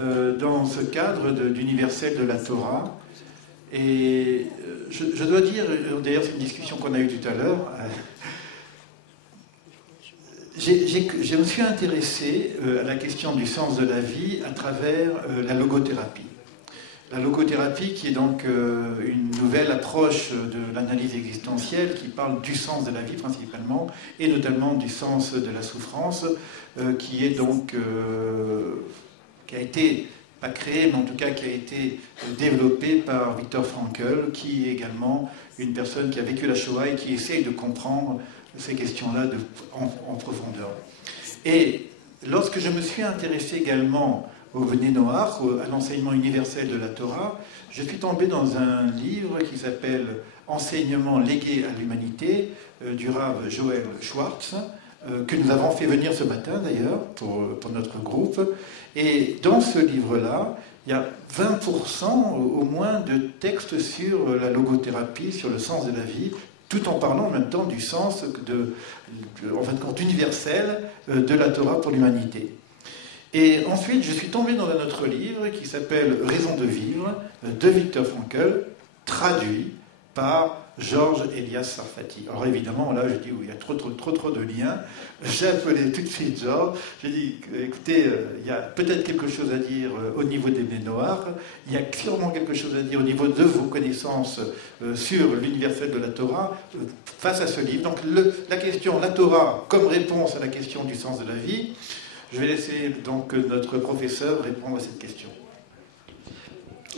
dans ce cadre d'universel de la Torah. Et je dois dire, d'ailleurs c'est une discussion qu'on a eue tout à l'heure, je me suis intéressé à la question du sens de la vie à travers la logothérapie. La logothérapie qui est donc une nouvelle approche de l'analyse existentielle qui parle du sens de la vie principalement et notamment du sens de la souffrance qui est donc qui a été pas créé mais en tout cas qui a été développé par Viktor Frankl qui est également une personne qui a vécu la Shoah et qui essaye de comprendre ces questions-là en profondeur. Et lorsque je me suis intéressé également au Bnei Noach, à l'enseignement universel de la Torah, je suis tombé dans un livre qui s'appelle « Enseignement légué à l'humanité » du Rav Joël Schwartz, que nous avons fait venir ce matin d'ailleurs pour notre groupe. Et dans ce livre-là, il y a 20% au moins de textes sur la logothérapie, sur le sens de la vie, tout en parlant en même temps du sens en fin de compte universel de la Torah pour l'humanité. Et ensuite, je suis tombé dans un autre livre qui s'appelle « Raison de vivre » de Viktor Frankl, traduit par Georges Elias Sarfati. Alors évidemment, là, je dis, il y a trop de liens. J'ai appelé tout de suite Georges. J'ai dit, écoutez, il y a peut-être quelque chose à dire au niveau des Bnei Noach. Il y a sûrement quelque chose à dire au niveau de vos connaissances sur l'universel de la Torah face à ce livre. Donc la question, la Torah comme réponse à la question du sens de la vie. Je vais laisser donc notre professeur répondre à cette question.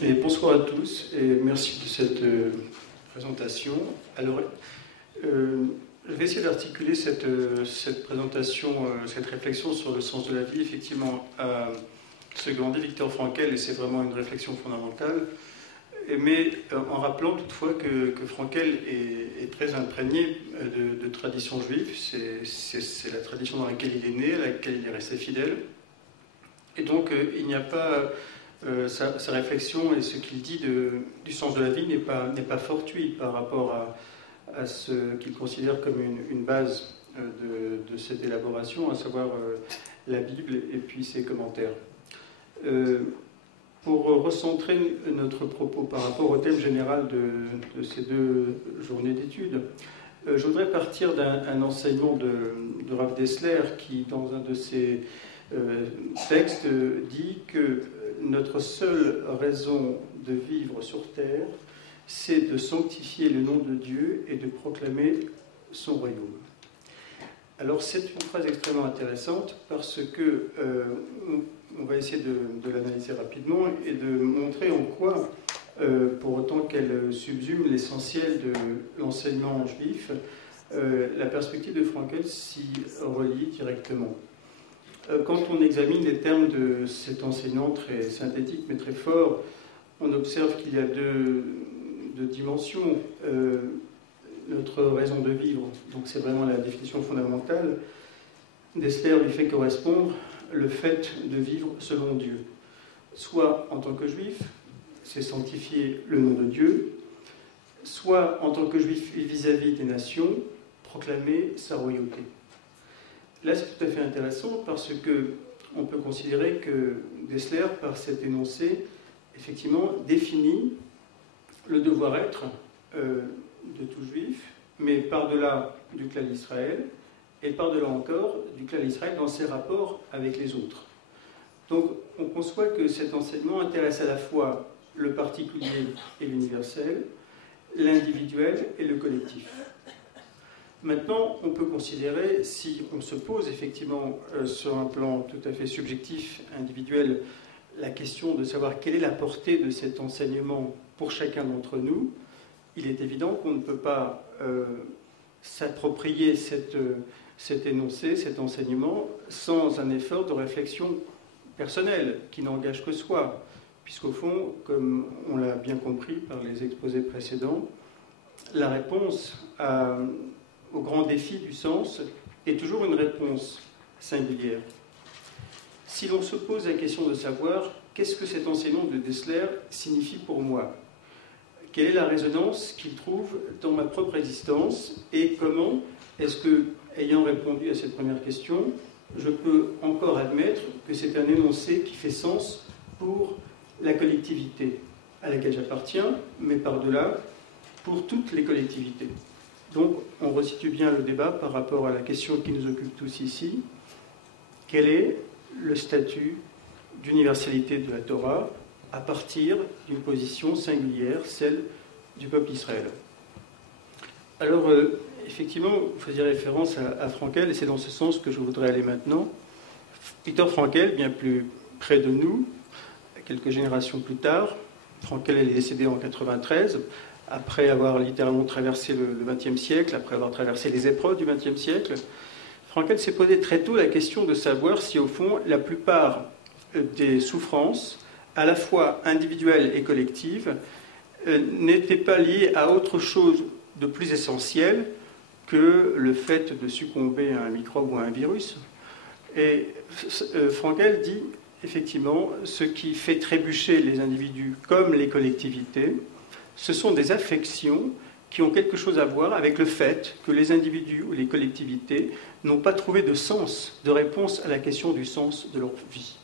Et bonsoir à tous et merci de cette présentation. Alors, je vais essayer d'articuler cette présentation, cette réflexion sur le sens de la vie, effectivement, à ce que dit Viktor Frankl, et c'est vraiment une réflexion fondamentale, mais en rappelant toutefois que Frankl est très imprégné de tradition juive, c'est la tradition dans laquelle il est né, à laquelle il est resté fidèle, et donc il n'y a pas... sa réflexion et ce qu'il dit du sens de la vie n'est pas fortuit par rapport à ce qu'il considère comme une base de cette élaboration, à savoir la Bible et puis ses commentaires. Pour recentrer notre propos par rapport au thème général de ces 2 journées d'études, je voudrais partir d'un enseignement de Rav Dessler qui, dans un de ses textes, dit que notre seule raison de vivre sur terre, c'est de sanctifier le nom de Dieu et de proclamer son royaume. Alors c'est une phrase extrêmement intéressante parce que on va essayer de l'analyser rapidement et de montrer en quoi, pour autant qu'elle subsume l'essentiel de l'enseignement juif, la perspective de Frankl s'y relie directement. Quand on examine les termes de cet enseignement très synthétique mais très fort, on observe qu'il y a deux dimensions. Notre raison de vivre, donc c'est vraiment la définition fondamentale. Dessler lui fait correspondre le fait de vivre selon Dieu. Soit en tant que juif, c'est sanctifier le nom de Dieu, soit en tant que juif vis-à-vis des nations, proclamer sa royauté. Là, c'est tout à fait intéressant parce qu'on peut considérer que Dessler, par cet énoncé, effectivement, définit le devoir-être de tout juif, mais par-delà du clan d'Israël, et par-delà encore du clan d'Israël dans ses rapports avec les autres. Donc, on conçoit que cet enseignement intéresse à la fois le particulier et l'universel, l'individuel et le collectif. Maintenant, on peut considérer, si on se pose effectivement sur un plan tout à fait subjectif, individuel, la question de savoir quelle est la portée de cet enseignement pour chacun d'entre nous, il est évident qu'on ne peut pas s'approprier cet énoncé, cet enseignement, sans un effort de réflexion personnelle qui n'engage que soi, puisqu'au fond, comme on l'a bien compris par les exposés précédents, la réponse au grand défi du sens est toujours une réponse singulière. Si l'on se pose la question de savoir qu'est-ce que cet enseignement de Dessler signifie pour moi, quelle est la résonance qu'il trouve dans ma propre existence et comment est-ce que, ayant répondu à cette première question, je peux encore admettre que c'est un énoncé qui fait sens pour la collectivité à laquelle j'appartiens, mais par-delà, pour toutes les collectivités. Donc, on resitue bien le débat par rapport à la question qui nous occupe tous ici. Quel est le statut d'universalité de la Torah à partir d'une position singulière, celle du peuple d'Israël? Alors, effectivement, vous faisiez référence à Frankel, et c'est dans ce sens que je voudrais aller maintenant. Victor Frankel, bien plus près de nous, quelques générations plus tard, Frankel est décédé en 1993, après avoir littéralement traversé le XXe siècle, après avoir traversé les épreuves du XXe siècle. Frankel s'est posé très tôt la question de savoir si, au fond, la plupart des souffrances, à la fois individuelles et collectives, n'étaient pas liées à autre chose de plus essentiel que le fait de succomber à un microbe ou à un virus. Et Frankel dit, effectivement, ce qui fait trébucher les individus comme les collectivités, ce sont des affections qui ont quelque chose à voir avec le fait que les individus ou les collectivités n'ont pas trouvé de sens, de réponse à la question du sens de leur vie.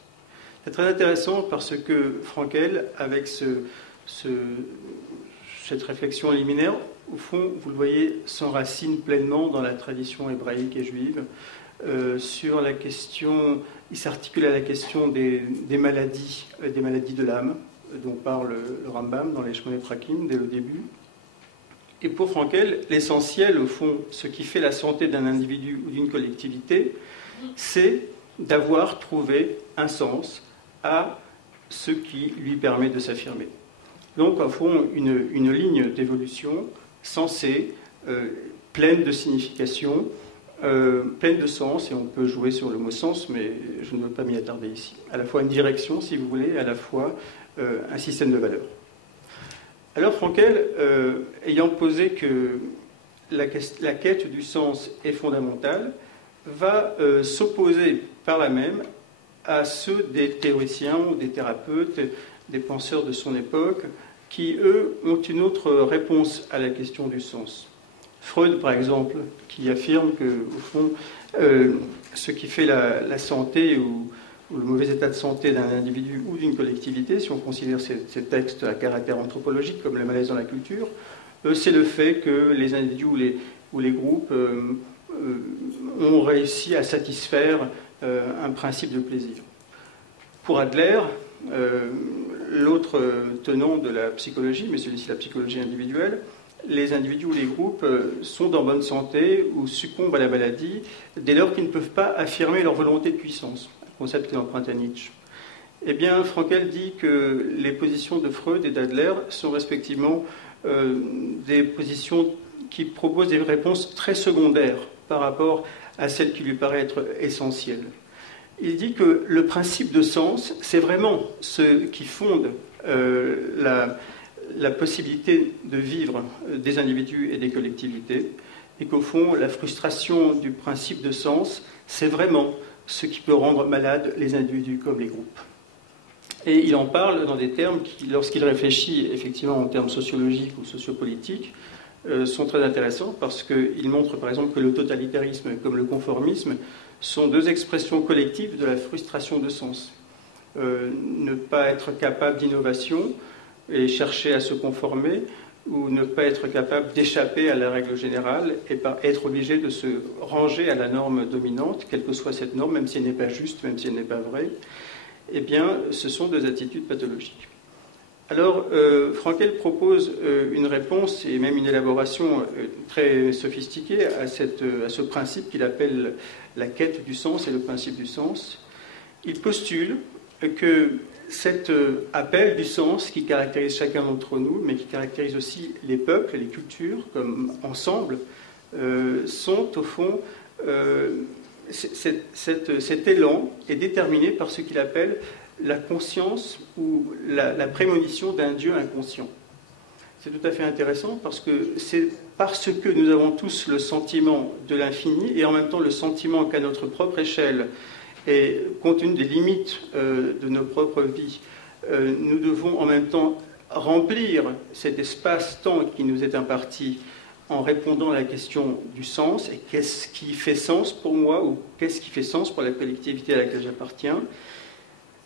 C'est très intéressant parce que Frankel, avec cette réflexion liminaire, au fond, vous le voyez, s'enracine pleinement dans la tradition hébraïque et juive. Sur la question, il s'articule à la question des maladies de l'âme, dont parle le Rambam dans les Shmoneh Prakim dès le début. Et pour Frankel, l'essentiel, au fond, ce qui fait la santé d'un individu ou d'une collectivité, c'est d'avoir trouvé un sens à ce qui lui permet de s'affirmer. Donc, au fond, une ligne d'évolution sensée, pleine de signification, pleine de sens, et on peut jouer sur le mot sens, mais je ne veux pas m'y attarder ici. À la fois une direction, si vous voulez, à la fois un système de valeurs. Alors Frankel, ayant posé que la quête du sens est fondamentale, va s'opposer par là même à ceux des théoriciens ou des thérapeutes, des penseurs de son époque, qui, eux, ont une autre réponse à la question du sens. Freud, par exemple, qui affirme que, au fond, ce qui fait la santé ou le mauvais état de santé d'un individu ou d'une collectivité, si on considère ces textes à caractère anthropologique comme le malaise dans la culture, c'est le fait que les individus ou les groupes ont réussi à satisfaire un principe de plaisir. Pour Adler, l'autre tenant de la psychologie, mais celui-ci la psychologie individuelle, les individus ou les groupes sont en bonne santé ou succombent à la maladie dès lors qu'ils ne peuvent pas affirmer leur volonté de puissance, un concept qui emprunte à Nietzsche. Eh bien, Frankel dit que les positions de Freud et d'Adler sont respectivement des positions qui proposent des réponses très secondaires par rapport à celles qui lui paraissent être essentielles. Il dit que le principe de sens, c'est vraiment ce qui fonde la possibilité de vivre des individus et des collectivités, et qu'au fond, la frustration du principe de sens, c'est vraiment ce qui peut rendre malades les individus comme les groupes. Et il en parle dans des termes qui, lorsqu'il réfléchit effectivement en termes sociologiques ou sociopolitiques, sont très intéressants parce qu'il montre par exemple que le totalitarisme comme le conformisme sont deux expressions collectives de la frustration de sens. Ne pas être capable d'innovation et chercher à se conformer, ou ne pas être capable d'échapper à la règle générale et être obligé de se ranger à la norme dominante, quelle que soit cette norme, même si elle n'est pas juste, même si elle n'est pas vraie, eh bien, ce sont deux attitudes pathologiques. Alors, Frankel propose une réponse et même une élaboration très sophistiquée à ce principe qu'il appelle la quête du sens et le principe du sens. Il postule que cet appel du sens qui caractérise chacun d'entre nous, mais qui caractérise aussi les peuples et les cultures comme ensemble, sont au fond, cet élan est déterminé par ce qu'il appelle la conscience ou la prémonition d'un Dieu inconscient. C'est tout à fait intéressant parce que c'est parce que nous avons tous le sentiment de l'infini et en même temps le sentiment qu'à notre propre échelle et compte tenu des limites de nos propres vies, nous devons en même temps remplir cet espace-temps qui nous est imparti en répondant à la question du sens et qu'est-ce qui fait sens pour moi ou qu'est-ce qui fait sens pour la collectivité à laquelle j'appartiens.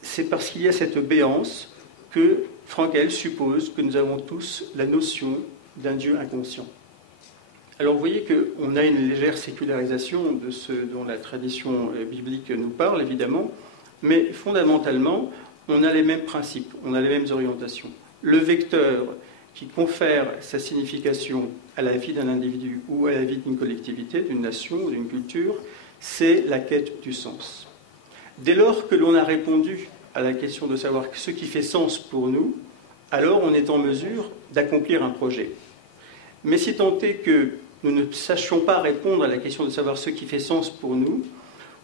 c'est parce qu'il y a cette béance que Frankel suppose que nous avons tous la notion d'un Dieu inconscient. Alors vous voyez qu'on a une légère sécularisation de ce dont la tradition biblique nous parle, évidemment, mais fondamentalement, on a les mêmes principes, on a les mêmes orientations. Le vecteur qui confère sa signification à la vie d'un individu ou à la vie d'une collectivité, d'une nation ou d'une culture, c'est la quête du sens. Dès lors que l'on a répondu à la question de savoir ce qui fait sens pour nous, alors on est en mesure d'accomplir un projet. Mais si tant est que nous ne sachions pas répondre à la question de savoir ce qui fait sens pour nous,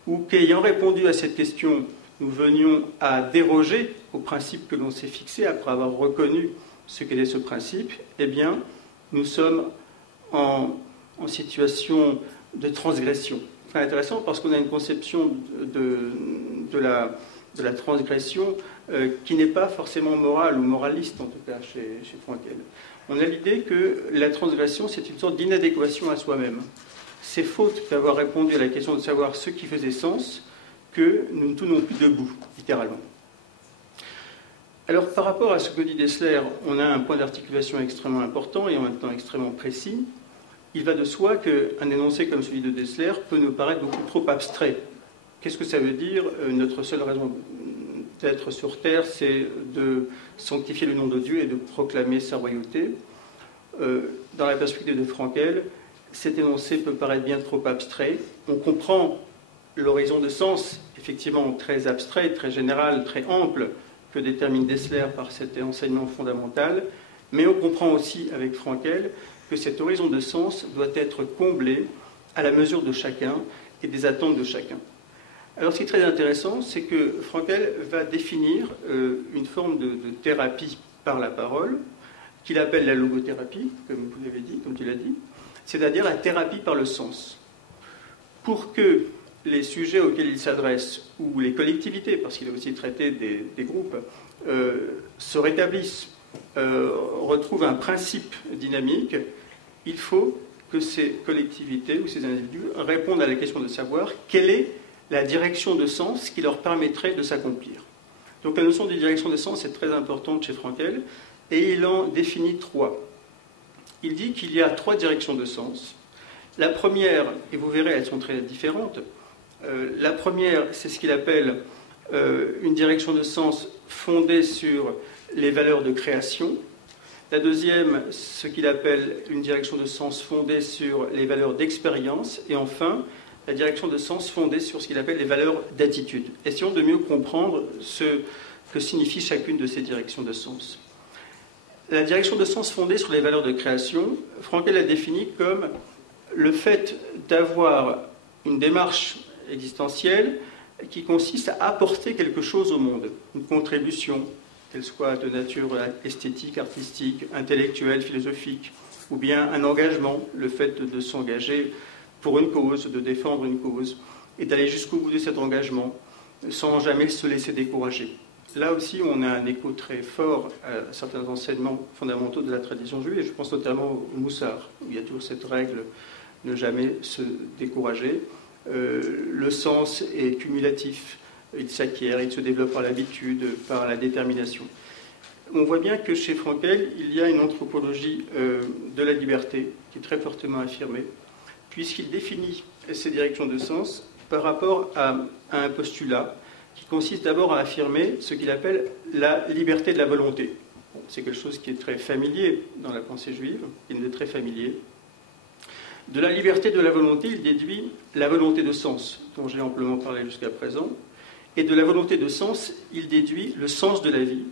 ou qu'ayant répondu à cette question, nous venions à déroger au principe que l'on s'est fixé après avoir reconnu ce qu'était ce principe, eh bien, nous sommes en situation de transgression. C'est intéressant parce qu'on a une conception de la transgression qui n'est pas forcément morale ou moraliste, en tout cas chez Frankel. On a l'idée que la transgression, c'est une sorte d'inadéquation à soi-même. C'est faute d'avoir répondu à la question de savoir ce qui faisait sens que nous ne tournons plus debout, littéralement. Alors, par rapport à ce que dit Dessler, on a un point d'articulation extrêmement important et en même temps extrêmement précis. Il va de soi qu'un énoncé comme celui de Dessler peut nous paraître beaucoup trop abstrait. Qu'est-ce que ça veut dire ? Notre seule raison d'être sur Terre, c'est de sanctifier le nom de Dieu et de proclamer sa royauté. Dans la perspective de Frankel, cet énoncé peut paraître bien trop abstrait. On comprend l'horizon de sens, effectivement très abstrait, très général, très ample, que détermine Dessler par cet enseignement fondamental, mais on comprend aussi avec Frankel que cet horizon de sens doit être comblé à la mesure de chacun et des attentes de chacun. Alors ce qui est très intéressant, c'est que Frankel va définir une forme de thérapie par la parole, qu'il appelle la logothérapie, comme vous l'avez dit, comme tu l'as dit, c'est-à-dire la thérapie par le sens. Pour que les sujets auxquels il s'adresse, ou les collectivités, parce qu'il a aussi traité des groupes, se rétablissent, retrouvent un principe dynamique, il faut que ces collectivités ou ces individus répondent à la question de savoir quelle est la direction de sens qui leur permettrait de s'accomplir. Donc la notion de direction de sens est très importante chez Frankel, et il en définit 3. Il dit qu'il y a 3 directions de sens. La première, et vous verrez, elles sont très différentes. La première, c'est ce qu'il appelle une direction de sens fondée sur les valeurs de création. La deuxième, ce qu'il appelle une direction de sens fondée sur les valeurs d'expérience. Et enfin, la direction de sens fondée sur ce qu'il appelle les valeurs d'attitude. Essayons de mieux comprendre ce que signifie chacune de ces directions de sens. La direction de sens fondée sur les valeurs de création, Frankel l'a définie comme le fait d'avoir une démarche existentielle qui consiste à apporter quelque chose au monde, une contribution, qu'elle soit de nature esthétique, artistique, intellectuelle, philosophique, ou bien un engagement, le fait de s'engager pour une cause, de défendre une cause, et d'aller jusqu'au bout de cet engagement, sans jamais se laisser décourager. Là aussi, on a un écho très fort à certains enseignements fondamentaux de la tradition juive, et je pense notamment au Moussar, où il y a toujours cette règle ne jamais se décourager. Le sens est cumulatif, il s'acquiert, il se développe par l'habitude, par la détermination. On voit bien que chez Frankel, il y a une anthropologie de la liberté qui est très fortement affirmée, puisqu'il définit ces directions de sens par rapport à un postulat qui consiste d'abord à affirmer ce qu'il appelle la liberté de la volonté. C'est quelque chose qui est très familier dans la pensée juive, qui nous est très familier. De la liberté de la volonté, il déduit la volonté de sens, dont j'ai amplement parlé jusqu'à présent, et de la volonté de sens, il déduit le sens de la vie,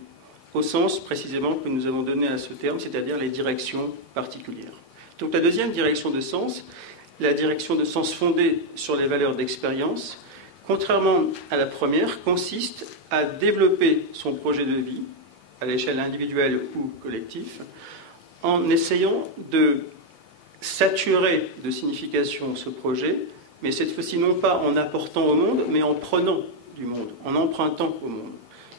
au sens précisément que nous avons donné à ce terme, c'est-à-dire les directions particulières. Donc la deuxième direction de sens, la direction de sens fondée sur les valeurs d'expérience, contrairement à la première, consiste à développer son projet de vie à l'échelle individuelle ou collective, en essayant de saturer de signification ce projet, mais cette fois-ci non pas en apportant au monde, mais en prenant du monde, en empruntant au monde.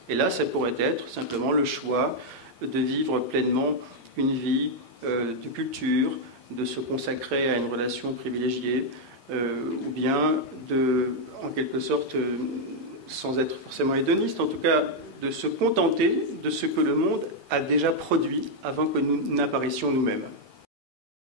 Et là, ça pourrait être simplement le choix de vivre pleinement une vie de culture, de se consacrer à une relation privilégiée, ou bien de, en quelque sorte, sans être forcément hédoniste, en tout cas de se contenter de ce que le monde a déjà produit avant que nous n'apparaissions nous-mêmes.